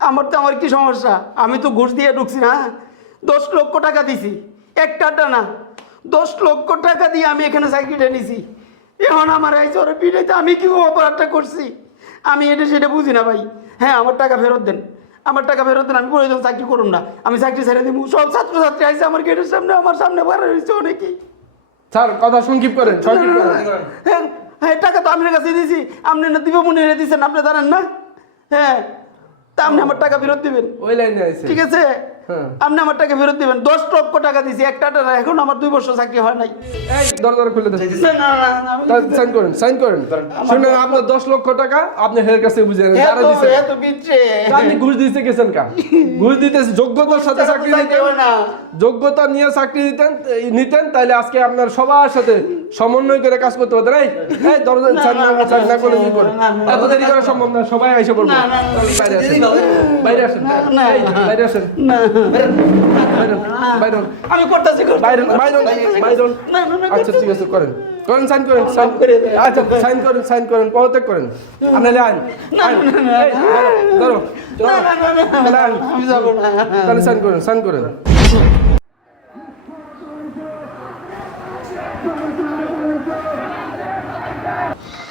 আমার তো আমার কি সমস্যা? আমি তো ঘুষ দিয়ে ঢুকছি না দশ লক্ষ টাকা দিছি একটাটা না। দশ লক্ষ টাকা দিয়ে আমি এখানে চাকরিটা নিছি। এখন আমার এই চরে পিড়াইতে আমি কি অপরাধটা করছি? আমি এটা সেটা বুঝি না ভাই। হ্যাঁ আমার টাকা ফেরত দেন। আমার টাকা ফেরত দেন আমি প্রয়োজন চাকরি করুন না। আমি চাকরি ছেড়ে দিব সব ছাত্রছাত্রী আইসে আমার গেটের সামনে আমার সামনে বার হয়েছে অনেকেই। স্যার কথা সংক্ষিপ করেন সংক্ষিপ করেন। হ্যাঁ হ্যাঁ টাকা তো আপনার কাছে দিয়েছি আপনি না দিব মনে দিয়েছেন আপনি জানেন না। হ্যাঁ তা আপনি আমার টাকা ফেরত দিবেন। ওই লাইনে আছে ঠিক আছে? হ্যাঁ। আপনি আমার টাকা ফেরত দিবেন। দশ লক্ষ টাকা দিয়েছি একটা টাকা এখন আমার দুই বছর চাকরি হয় নাই। এই খুলে সাইন করেন সাইন করেন। আপনার দশ লক্ষ টাকা আপনি হের কাছে বুঝে নেন যারা দিছে। আপনি ঘুষ দিতে গেছেন কা? ঘুষ দিতেছে যোগ্যতার সাথে চাকরি দিতে না। যোগ্যতা নিয়ে চাকরি দিতেন নিতেন তাহলে আজকে আপনার সবার সাথে সমন্বয় করে কাজ করতে পারতেন এই এই দরজা ছাড় না করে কি করে এত দেরি করা সম্ভব না সবাই এসে না। বাইরে আসেন বাইরে আসেন বাইরে আসেন বাইরে আমি করতেছি বাইরে বাইরে বাইরে আচ্ছা ঠিক আছে করেন করেন সাইন করেন সাইন করে দেন। আচ্ছা সাইন করেন সাইন করেন পদত্যাগ করেন আপনি এই, ধরো, ধরো না, না, না, না,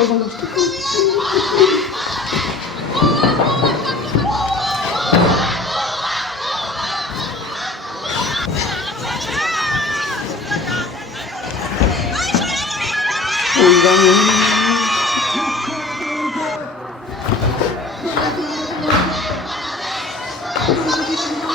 তাহলে আইন। আমি যাব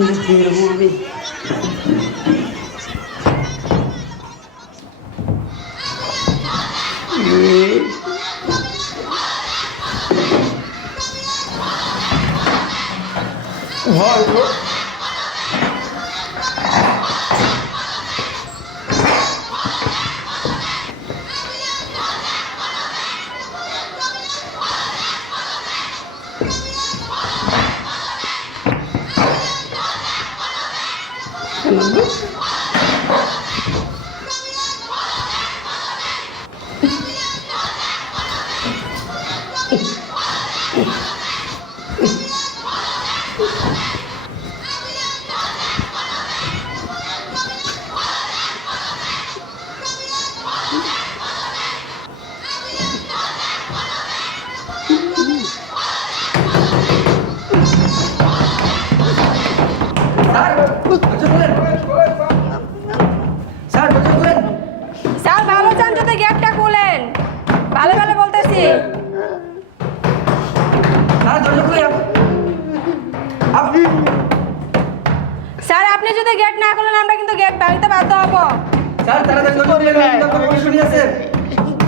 না তাহলে সাইন করেন সাইন স্যার ভালো চান যদি গেটটা খুলেন। ভালো ভালো বলতেছি। আপনি যদি গেট না খুলেন আমরা কিন্তু গেট ভাঙতে বাধ্য হব।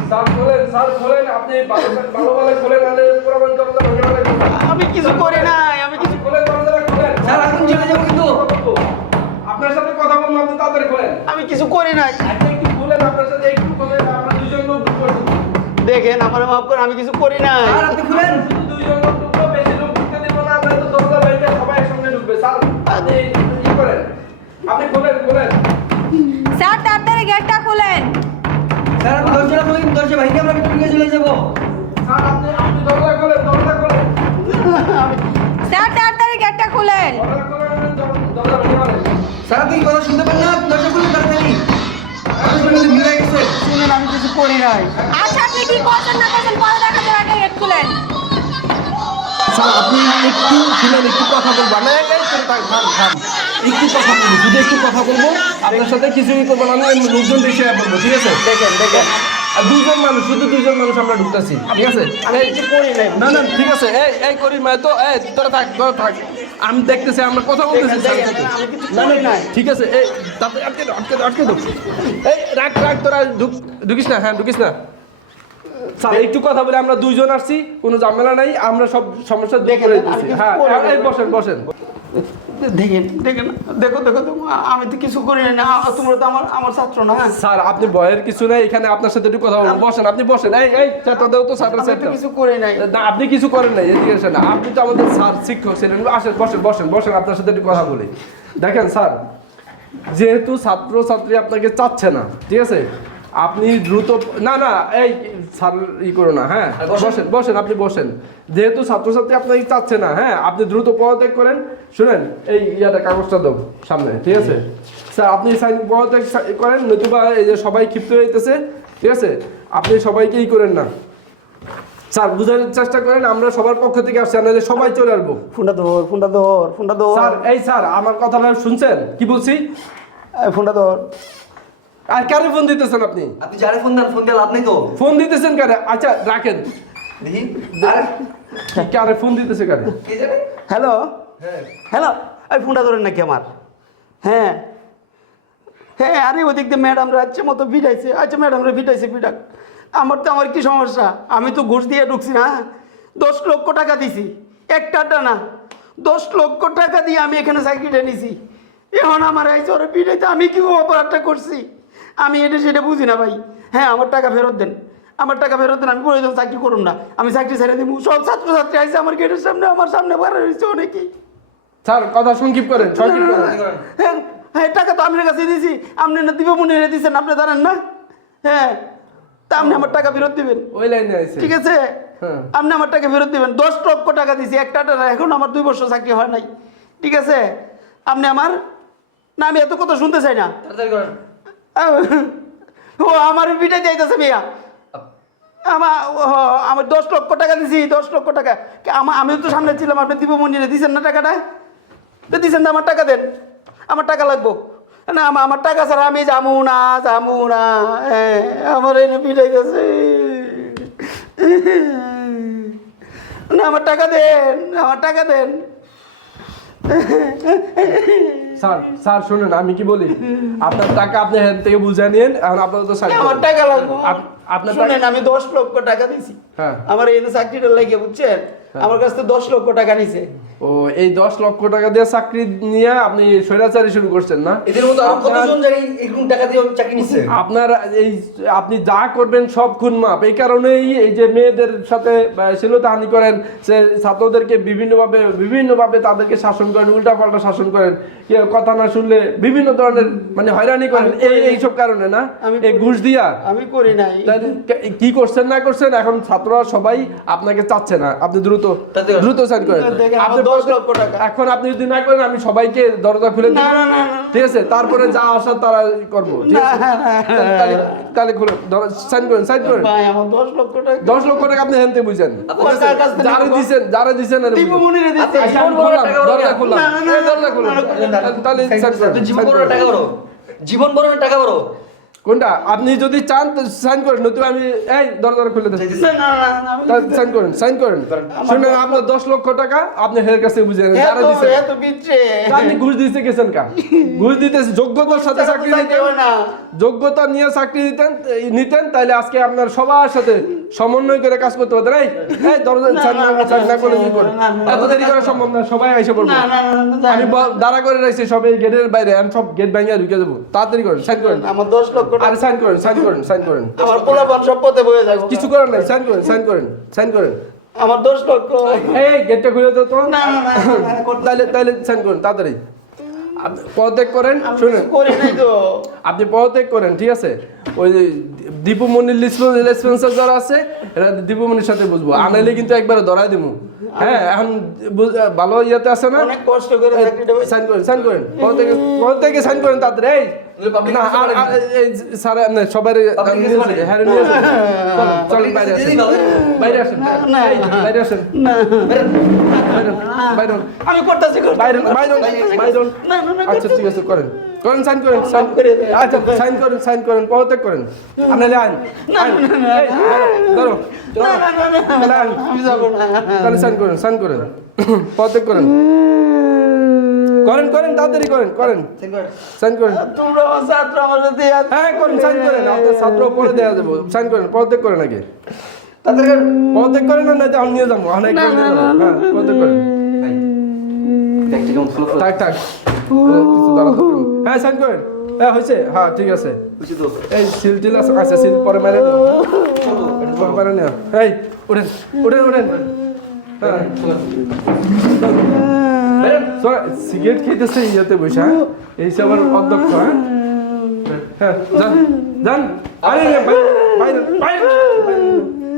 স্যার খোলেন স্যার খোলেন আপনি ভালো ভালো ভালো খোলেন নাহলে পুরো ভেঙে ফেলে আমি কিছু করি নাই আমি কিছু খোলেন দরজাটা খোলেন। স্যার এখন চলে যাব কিন্তু। আপনার সাথে কথা বলব আপনি তাড়াতাড়ি খোলেন। আমি কিছু করি নাই আপনি একটু খোলেন আপনার সাথে একটু খোলেন আমরা দুজন লোক দেখেন আমার মাফ করে আমি কিছু করি নাই। স্যার আপনি খুলেন। শুধু দুইজন লোক তাড়াতাড়ি গেটটা খুলেন স্যার আমি দরজাটা খুলে দরজা ভাইকে আমরা ভিতরে নিয়ে চলে যাব স্যার আপনি আপনি দরজা খোলেন দরজা খোলেন স্যার তাড়াতাড়ি গেটটা খুলেন দরজা খোলেন দরজা ভেঙে স্যার আপনি কি কথা শুনতে পান না দরজা খুলে তাড়াতাড়ি আমি শুনে ভিড়ে গেছে শুনেন আমি কিছু করি নাই আচ্ছা আপনি কি করছেন না করছেন পরে দেখা যাবে আগে গেট খুলেন স্যার আপনি একটু শুনেন একটু কথা বলব না থাম থাম একটু কথা বলব শুধু একটু কথা বলব। আপনার সাথে কিছুই করব না আমি লোকজন বেশি বলব ঠিক আছে? দেখেন দেখেন। আর দুজন মানুষ শুধু দুজন মানুষ আমরা ঢুকতেছি ঠিক আছে? না না ঠিক আছে। এই এই করি মা তো এই তোরা থাক তোরা থাক। আমি দেখতেছি আমরা কথা বলতেছি না না ঠিক আছে এই তাতে আটকে দাও আটকে দাও আটকে দাও। এই রাখ রাখ তোরা ঢুক ঢুকিস না হ্যাঁ ঢুকিস না। স্যার একটু কথা বলে আমরা দুইজন আসছি কোনো ঝামেলা নাই আমরা সব সমস্যা দিচ্ছি হ্যাঁ বসেন বসেন। দেখেন দেখেন দেখো দেখো আমি তো কিছু করি না তোমরা তো আমার আমার ছাত্র না হ্যাঁ? স্যার আপনি ভয়ের কিছু নাই এখানে আপনার সাথে একটু কথা বলব। বসেন আপনি বসেন। এই এই চারটা দাও তো তো চারটা কিছু করি নাই। না আপনি কিছু করেন নাই এদিকে আসেন। আপনি তো আমাদের স্যার শিক্ষক ছিলেন আসেন বসেন বসেন বসেন আপনার সাথে একটু কথা বলি। দেখেন স্যার যেহেতু ছাত্র ছাত্রী আপনাকে চাচ্ছে না ঠিক আছে? আপনি দ্রুত না না এই স্যার ই করো না হ্যাঁ বসেন। বসেন আপনি বসেন। যেহেতু ছাত্রছাত্রী আপনাকে চাচ্ছে না হ্যাঁ আপনি দ্রুত পদত্যাগ করেন। শুনেন এই ইয়াটা কাগজটা দাও সামনে ঠিক আছে? স্যার আপনি সাইন পদত্যাগ করেন নতুবা এই যে সবাই ক্ষিপ্ত হইতেছে ঠিক আছে? আপনি সবাইকে ই করেন না। স্যার বুঝার চেষ্টা করেন আমরা সবার পক্ষ থেকে আসছি আপনাদের সবাই চলে আসব। ফোনটা ধর ফোনটা ধর ফোনটা ধর। স্যার এই স্যার আমার কথাটা শুনছেন? কি বলছি? ফোনটা ধর। আর কারে ফোন দিতেছেন আপনি? আপনি যারে ফোন দেন ফোন দিয়ে লাভ নেই তো। ফোন দিতেছেন কারে? আচ্ছা রাখেন। কারে ফোন দিতেছে কারে? হ্যালো? হ্যাঁ। হ্যালো? এই ফোনটা ধরেন নাকি আমার? হ্যাঁ। হ্যাঁ আরে ওদিক দিয়ে ম্যাডাম রাজ্য মতো ভিড়াইছে আচ্ছা ম্যাডামরা ভিড়াইছে ভিড়াক আমার তো আমার কি সমস্যা? আমি তো ঘুষ দিয়ে ঢুকছি না দশ লক্ষ টাকা দিছি। একটা না। দশ লক্ষ টাকা দিয়ে আমি এখানে সাইকেলটা নিছি। এখন আমার এই ওরা ভিড়াইতে আমি কি অপরাধটা করছি? আমি এটা সেটা বুঝি না ভাই। হ্যাঁ আমার টাকা ফেরত দেন। আমার টাকা ফেরত দেন আমি প্রয়োজন চাকরি করুন না। আমি চাকরি ছেড়ে দিব সব ছাত্রছাত্রী আইসে আমার গেটের সামনে আমার সামনে বার হয়েছে অনেকেই স্যার কথা সংক্ষিপ্ত করেন হ্যাঁ হ্যাঁ টাকা তো আপনার কাছে দিয়েছি আপনি না দিবমণি রে দিয়েছেন আপনি জানেন না। হ্যাঁ তা আপনি আমার টাকা ফেরত দিবেন। ওই লাইনে আইছে। ঠিক আছে? হ্যাঁ। আপনি আমার টাকা ফেরত দিবেন। দশ লক্ষ টাকা দিয়েছি একটা টাকা। এখন আমার দুই বছর চাকরি হয় নাই। ঠিক আছে? আপনি আমার না আমি এত কথা শুনতে চাই না। ও, আমার পিঠে যাইতেছে মিয়া। আমার আমার দশ লক্ষ টাকা দিছি, দশ লক্ষ টাকা। আমার আমিও তো সামনে ছিলাম, আপনি দিব মন্দিরে দিছেন না টাকাটা? তো দিছেন না আমার টাকা দেন। আমার টাকা লাগবো। না আমার আমার টাকা ছাড়া আমি যাব না যাব না। আমার এনে গেছে না, আমার টাকা দেন, আমার টাকা দেন। স্যার স্যার শুনুন আমি কি বলি? আপনার টাকা আপনি হেন থেকে বুঝে নিন আর আপনার তো স্যার আমার টাকা লাগবো। আপ- আপনার শুনেন আমি দশ লক্ষ টাকা দিছি। হ্যাঁ। আমার এই চাকরিটা লাগিয়ে বুঝছেন? আমার কাছ থেকে দশ লক্ষ টাকা নিছে। ও এই দশ লক্ষ টাকা দিয়ে চাকরি নিয়ে আপনি স্বৈরাচারী শুরু করছেন না? এদের মতো আরও কতজন জায়গায় এরকম টাকা দিয়ে চাকরি নিচ্ছে আপনার এই আপনি যা করবেন সব খুন মাপ। এই কারণেই এই যে মেয়েদের সাথে করেন সে ছাত্রদেরকে বিভিন্নভাবে বিভিন্নভাবে তাদেরকে শাসন করেন উল্টাপাল্টা শাসন করেন। কথা না শুনলে বিভিন্ন ধরনের মানে হয়রানি করেন। এই এইসব কারণে না? এই ঘুষ দিয়া? আমি করি নাই। কি করছেন না করছেন? এখন ছাত্ররা সবাই আপনাকে চাচ্ছে না। আপনি দ্রুত তাতে দ্রুত সাইন করেন আপনি দশ লক্ষ টাকা। এখন আপনি যদি না করেন আমি সবাইকে দরজা খুলে দেব। ঠিক আছে? তারপরে যা আসা তারা করব। ঠিক আছে। তাহলে খুলে সাইন করেন সাইন করেন। দশ লক্ষ টাকা। দশ লক্ষ টাকা আপনি হেনতে বুঝেন। যারা? দিছেন যারা খুললাম, দরজা খুললাম। দরজা খুললাম। তাহলে জীবন বড় টাকা বড় জীবন বড় টাকা বড় কোনটা? আপনি যদি চান তো সাইন করেন নতুবা আমি এই দরজা খুলে দেন। সাইন করেন সাইন করেন। শুনেন আপনার দশ লক্ষ টাকা আপনি হের কাছে বুঝে নেন যারা বিচ্ছে আপনি ঘুষ দিতে গেছেন কা? ঘুষ দিতে যোগ্যতার সাথে চাকরি দিতেন যোগ্যতা নিয়ে চাকরি দিতেন নিতেন তাহলে আজকে আপনার সবার সাথে সমন্বয় করে কাজ করতে পারতেন এই না না করে কি করে না, না, এত দেরি করা সম্ভব না সবাই এসে পড়ব না না না, না, আমি দাঁড়া করে রাখছি সব এই গেটের বাইরে আমি সব গেট ভেঙে ঢুকে দেবো তাড়াতাড়ি করেন সাইন করেন আমার দশ লক্ষ আরে সাইন করেন সাইন করেন সাইন করেন আমার পোলা পান সব পথে বয়ে যাব কিছু করেন নাই সাইন করেন সাইন করেন সাইন করেন আমার দশ লক্ষ এই গেটটা খুলে দাও তো না না না, না, না, তাহলে তাহলে সাইন করেন তাড়াতাড়ি আপনি পদত্যাগ করেন শুনুন করি নাই তো আপনি পদত্যাগ করেন ঠিক আছে? ওই যে দীপুমণির লেসপেন্সার যারা আছে এরা দীপুমণির সাথে বুঝব। আনাইলে কিন্তু একবারে ধরাই দিব হ্যাঁ এখন ভালো ইয়েতে আছে না? কষ্ট করে সাইন করেন সাইন করেন। পদত্যাগে পদত্যাগে সাইন করেন তাড়াতাড়ি। এই চলেন বাইরে আসেন। বাইরে আসেন। বাইরে আচ্ছা ঠিক আছে করেন। করেন সাইন করেন সাইন আচ্ছা সাইন করেন সাইন করেন পদত্যাগ করেন আপনারা আইন আইন। ধরো, তাহলে সাইন করেন সাইন করেন পদত্যাগ করেন করেন করেন তাড়াতাড়ি করেন করেন সাইন করেন তোমরা ছাত্র আমার সাথে হ্যাঁ করেন সাইন করেন আপনার ছাত্র পরে দেওয়া যাব সাইন করেন পদত্যাগ করেন আগে তাদের পদত্যাগ করেন না আমি নিয়ে যাব অনেক হ্যাঁ পদত্যাগ করেন থাক থাক কিছু হবে হ্যাঁ সাইন করেন। হ্যাঁ হয়েছে। হ্যাঁ ঠিক আছে। এই সিল টিল আছে আচ্ছা সিল পরে মেরে পরে মেরে নিও। এই উঠেন উঠেন উঠেন। হ্যাঁ। সিগারেট খেতেছে ইয়েতে বসে হ্যাঁ? এই সে আমার অধ্যক্ষ হ্যাঁ? হ্যাঁ যান যান। বাইরে বাইরে বাইরে বাইরে।